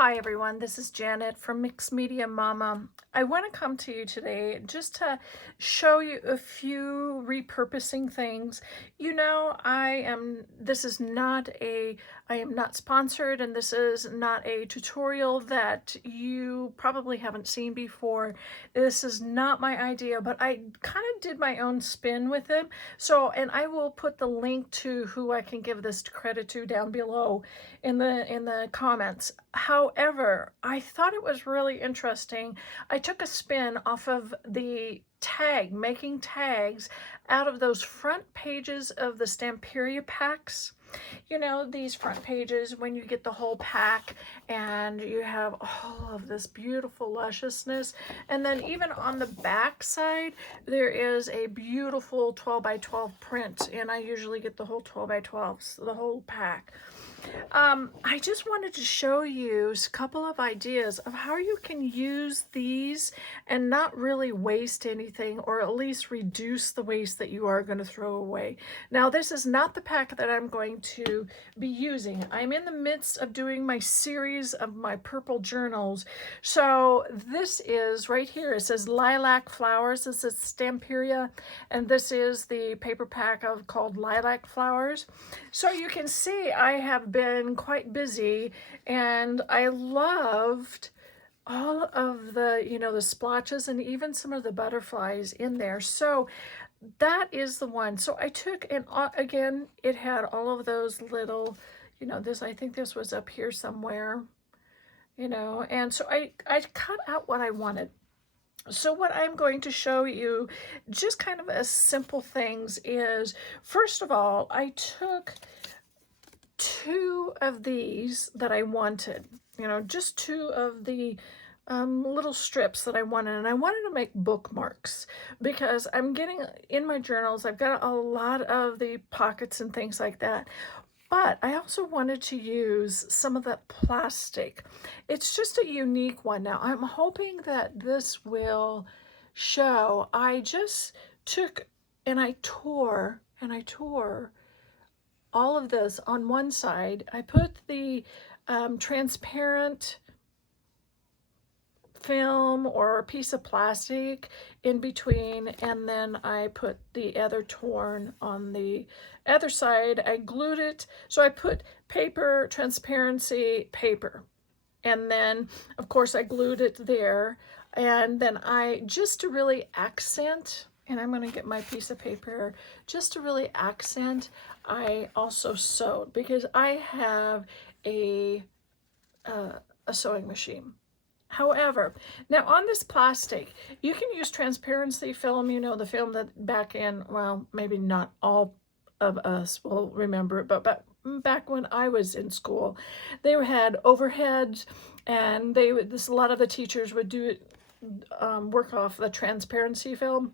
Hi everyone, this is Janet from Mixed Media Mama. I want to come to you today just to show you a few repurposing things. This is not I am not sponsored, and this is not a tutorial that you probably haven't seen before. This is not my idea, but I kind of did my own spin with it. And I will put the link to who I can give this credit to down below in the comments. However, I thought it was really interesting. I took a spin off of the making tags out of those front pages of the Stamperia packs. You know, these front pages when you get the whole pack and you have all of this beautiful lusciousness. And then even on the back side, there is a beautiful 12 by 12 print. And I usually get the whole 12 by 12s, the whole pack. I just wanted to show you a couple of ideas of how you can use these and not really waste anything, or at least reduce the waste that you are going to throw away. Now, this is not the pack that I'm going to be using. I'm in the midst of doing my series of my purple journals. So this is right here. It says Lilac Flowers. This is Stamperia, and this is the paper pack called Lilac Flowers. So you can see I have been quite busy, and I loved all of the splotches and even some of the butterflies in there. So that is the one. So I took, and again, it had all of those little, I think this was up here somewhere, and so I cut out what I wanted. So what I'm going to show you, just kind of as simple things, is, first of all, I took two of these that I wanted, just two of the little strips that I wanted, and I wanted to make bookmarks because I'm getting in my journals, I've got a lot of the pockets and things like that. But I also wanted to use some of that plastic. It's just a unique one. Now, I'm hoping that this will show. I just took and I tore all of this on one side. I put the transparent film or a piece of plastic in between, and then I put the other torn on the other side. I glued it, so I put paper, transparency, paper, and then of course I glued it there. And then I, just to really accent, and I'm going to get my piece of paper, just to really accent, I also sewed, because I have a sewing machine. However, now on this plastic, you can use transparency film, the film that back in, well, maybe not all of us will remember it, but back when I was in school, they had overheads, and a lot of the teachers would do it, work off the transparency film.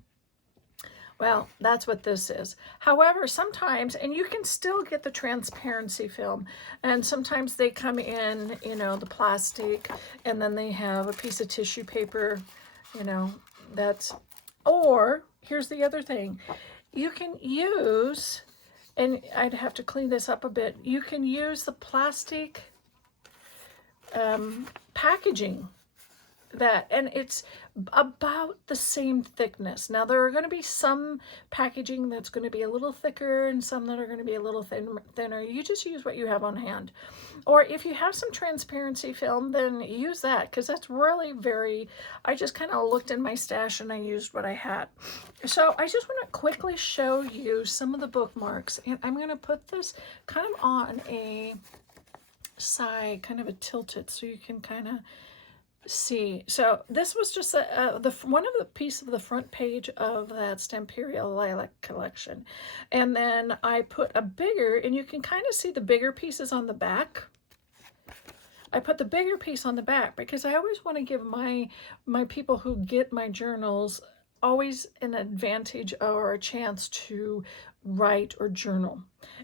Well, that's what this is. However, sometimes, and you can still get the transparency film, and sometimes they come in, the plastic, and then they have a piece of tissue paper, or here's the other thing. You can use, and I'd have to clean this up a bit, you can use the plastic packaging and it's about the same thickness. Now, there are going to be some packaging that's going to be a little thicker and some that are going to be a little thinner. You just use what you have on hand. Or if you have some transparency film, then use that, because that's really I just kind of looked in my stash and I used what I had. So I just want to quickly show you some of the bookmarks, and I'm going to put this kind of on a side, kind of a tilted, so you can kind of see. So this was just one of the piece of the front page of that Stamperia Lilac collection, and then I put a bigger, and you can kind of see the bigger pieces on the back. I put the bigger piece on the back because I always want to give my people who get my journals always an advantage or a chance to write or journal.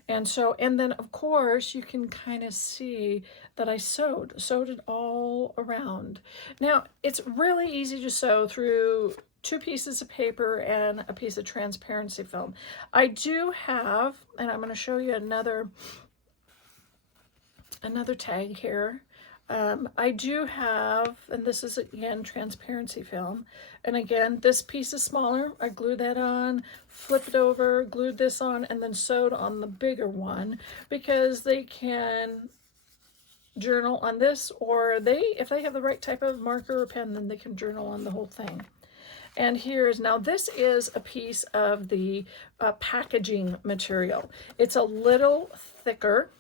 And then of course you can kind of see that I sewed it all around. Now, it's really easy to sew through two pieces of paper and a piece of transparency film. I do have, and I'm going to show you another tag here. I do have, and this is again transparency film, and again this piece is smaller. I glued that on, flipped it over, glued this on, and then sewed on the bigger one because they can journal on this, or if they have the right type of marker or pen, then they can journal on the whole thing. And now this is a piece of the packaging material. It's a little thicker,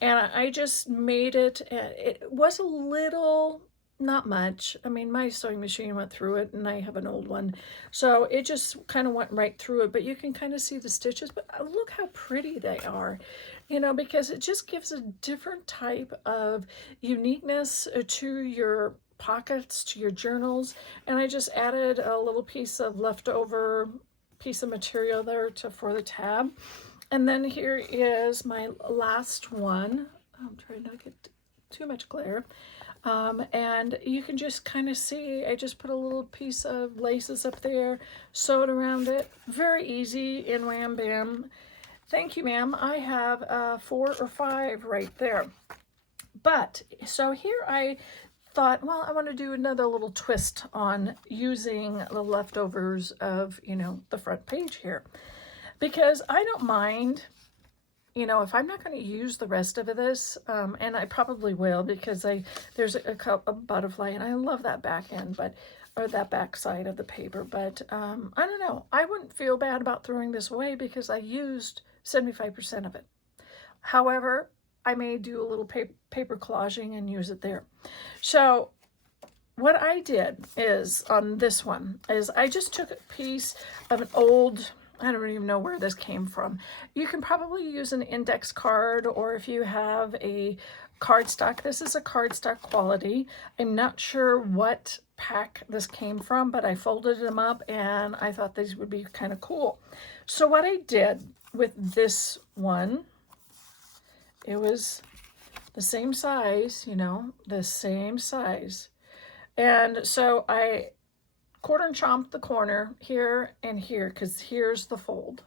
and I just made it. It was a little, not much. I mean, my sewing machine went through it, and I have an old one, so it just kind of went right through it. But you can kind of see the stitches, but look how pretty they are, because it just gives a different type of uniqueness to your pockets, to your journals. And I just added a little piece of leftover piece of material there for the tab. And then here is my last one. I'm trying not to get too much glare. And you can just kind of see, I just put a little piece of laces up there, sewed around it. Very easy in Wham Bam. Thank you, ma'am. I have 4 or 5 right there. But, so here I thought, well, I want to do another little twist on using the leftovers of, the front page here. Because I don't mind, if I'm not going to use the rest of this, and I probably will, because there's a butterfly, and I love that back end, or that back side of the paper, but I don't know. I wouldn't feel bad about throwing this away because I used 75% of it. However, I may do a little paper collaging and use it there. So what I did is, on this one, is I just took a piece of an old, I don't even know where this came from. You can probably use an index card, or if you have a cardstock. This is a cardstock quality. I'm not sure what pack this came from, but I folded them up and I thought these would be kind of cool. So what I did with this one, it was the same size, the same size. And so I quarter and chomped the corner here and here, because here's the fold.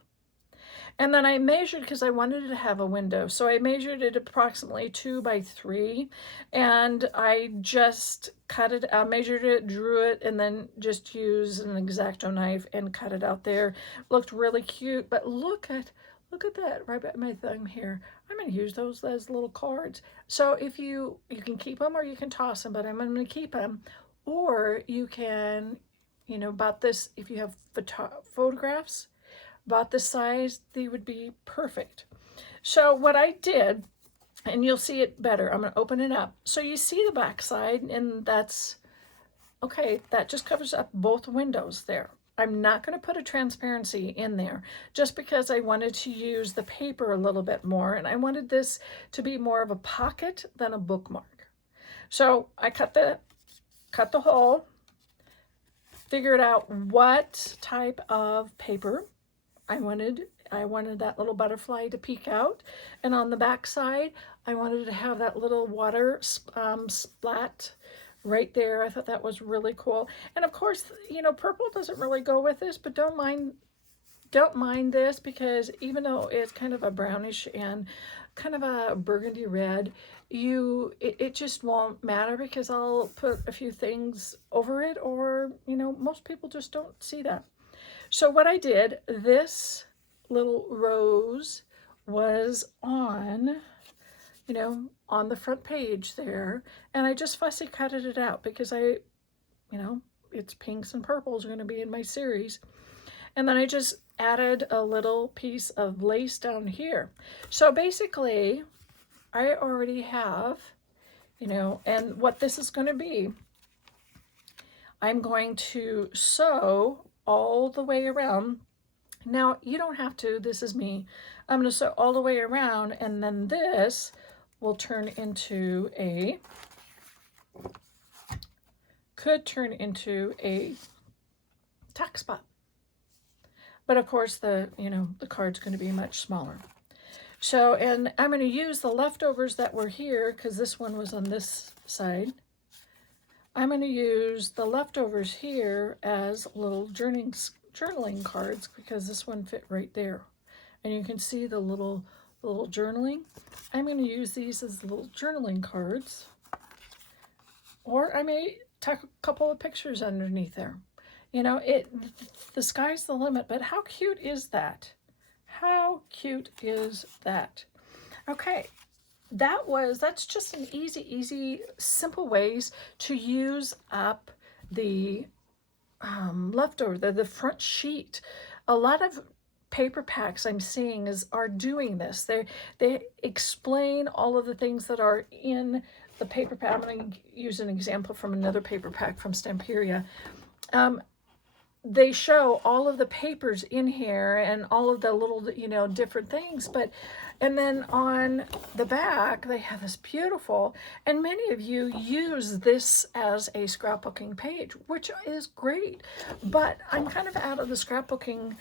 And then I measured, because I wanted to have a window, so I measured it approximately 2 by 3, and I just cut it out, measured it, drew it, and then just used an X-Acto knife and cut it out there. Looked really cute, but look at that right by my thumb here. I'm going to use those as little cards. So if you can keep them or you can toss them, but I'm going to keep them. Or you can, about this, if you have photographs about this size, they would be perfect. So what I did, and you'll see it better, I'm going to open it up. So you see the back side, and that's, okay, that just covers up both windows there. I'm not going to put a transparency in there just because I wanted to use the paper a little bit more, and I wanted this to be more of a pocket than a bookmark. So I cut the hole, figured out what type of paper I wanted. I wanted that little butterfly to peek out, and on the back side I wanted to have that little water splat right there. I thought that was really cool. And of course, purple doesn't really go with this, but don't mind this, because even though it's kind of a brownish and kind of a burgundy red, it just won't matter, because I'll put a few things over it, or most people just don't see that. So what I did, this little rose was on on the front page there, and I just fussy cutted it out because it's pinks and purples are going to be in my series. And then I just added a little piece of lace down here. So basically, I already have, and what this is going to be, I'm going to sew all the way around. Now, you don't have to, this is me. I'm going to sew all the way around, and then this will turn into could turn into a tack spot. But of course, the card's going to be much smaller. So, and I'm going to use the leftovers that were here, because this one was on this side. I'm going to use the leftovers here as little journaling cards, because this one fit right there. And you can see the little journaling. I'm going to use these as little journaling cards. or I may tuck a couple of pictures underneath there. You know, the sky's the limit, but how cute is that? How cute is that? Okay, that's just an easy, simple ways to use up the leftover, the front sheet. A lot of paper packs I'm seeing are doing this. They explain all of the things that are in the paper pack. I'm going to use an example from another paper pack from Stamperia. They show all of the papers in here and all of the little, different things, and then on the back they have this beautiful, and many of you use this as a scrapbooking page, which is great, but I'm kind of out of the scrapbooking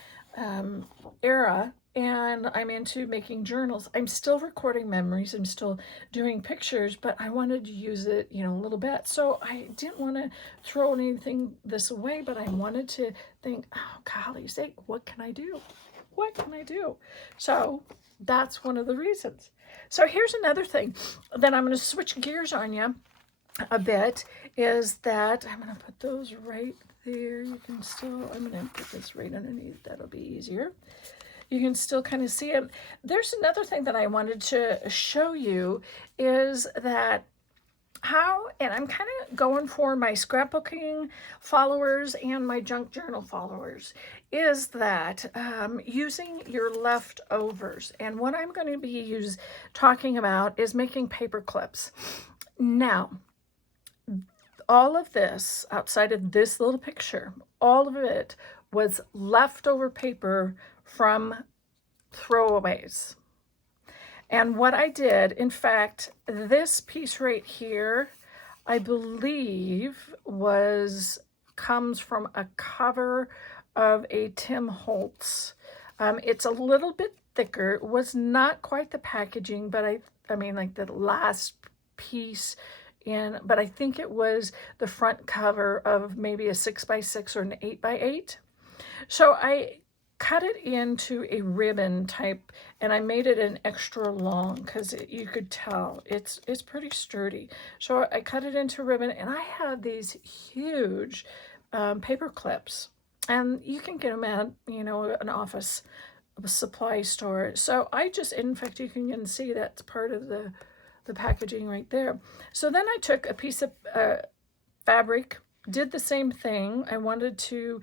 era, and I'm into making journals. I'm still recording memories, I'm still doing pictures, but I wanted to use it, a little bit. So I didn't want to throw anything this away, but I wanted to think, oh, golly sake, what can I do? What can I do? So that's one of the reasons. So here's another thing that I'm going to switch gears on you a bit, is that I'm going to put those right there. You can still, I'm going to put this right underneath. That'll be easier. You can still kind of see it. There's another thing that I wanted to show you, is that and I'm kind of going for my scrapbooking followers and my junk journal followers, is that using your leftovers. And what I'm going to be talking about is making paper clips. Now, all of this, outside of this little picture, all of it was leftover paper from throwaways. And what I did, in fact, this piece right here, I believe comes from a cover of a Tim Holtz. It's a little bit thicker. It was not quite the packaging, but I mean like the last piece but I think it was the front cover of maybe a 6x6 or an 8x8. So I cut it into a ribbon type, and I made it an extra long because you could tell it's pretty sturdy. So I cut it into ribbon, and I have these huge paper clips, and you can get them at an office supply store. So in fact, you can see that's part of the packaging right there. So then I took a piece of fabric, did the same thing. I wanted to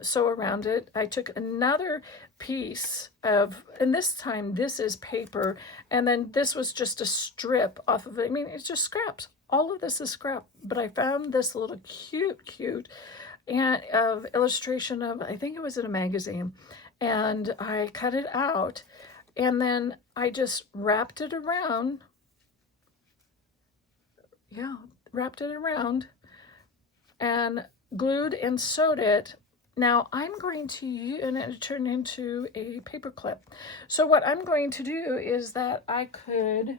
sew around it. I took another piece and this time this is paper, and then this was just a strip off of it. I mean, it's just scraps. All of this is scrap, but I found this little cute of illustration of, I think it was in a magazine, and I cut it out, and then I just wrapped it around. Yeah, wrapped it around and glued and sewed it. Now I'm going to turn into a paper clip. So what I'm going to do is that I could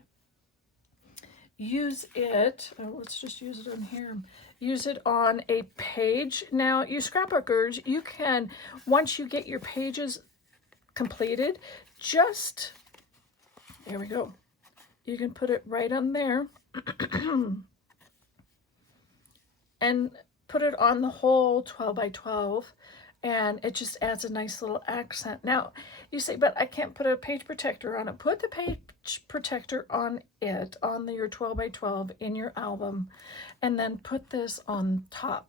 use it, let's just use it on here, use it on a page. Now, you scrapbookers, you can, once you get your pages completed, there we go. You can put it right on there and put it on the whole 12 by 12, and it just adds a nice little accent. Now, you say, but I can't put a page protector on it. Put the page protector on your 12 by 12 in your album, and then put this on top,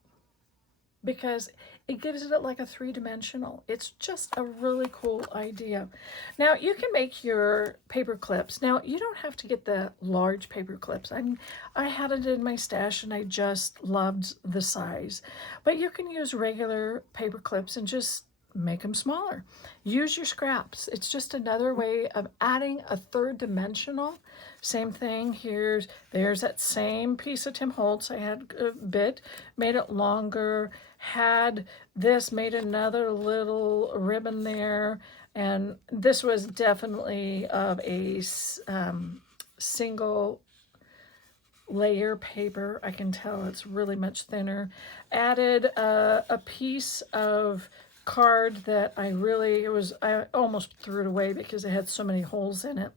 because it gives it like a three-dimensional. It's just a really cool idea. Now, you can make your paper clips. Now, you don't have to get the large paper clips. I had it in my stash, and I just loved the size. But you can use regular paper clips and just make them smaller. Use your scraps. It's just another way of adding a third dimensional. Same thing, there's that same piece of Tim Holtz. I had a bit, made it longer, had this, made another little ribbon there, and this was definitely of a single layer paper. I can tell it's really much thinner. Added a piece of card that I almost threw it away because it had so many holes in it.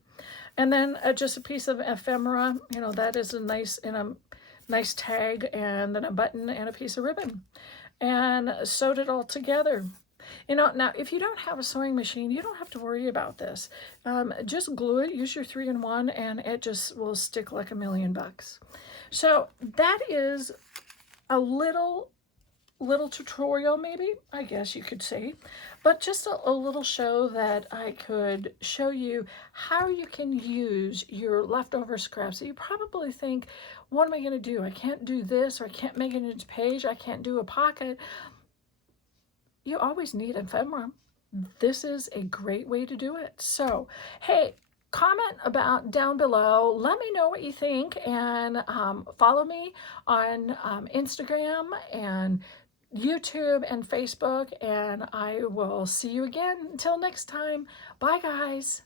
And then just a piece of ephemera, that is a nice, and I'm nice tag, and then a button and a piece of ribbon, and sewed it all together. You know, now if you don't have a sewing machine, you don't have to worry about this. Just glue it, use your 3-in-1, and it just will stick like a million bucks. So that is a little tutorial, maybe, I guess you could say, but just a little show that I could show you how you can use your leftover scraps that you probably think, what am I going to do? I can't do this, or I can't make it into a page, I can't do a pocket. You always need ephemera. This is a great way to do it. So, hey, comment about down below. Let me know what you think, and follow me on Instagram and YouTube and Facebook, and I will see you again. Until next time, bye guys.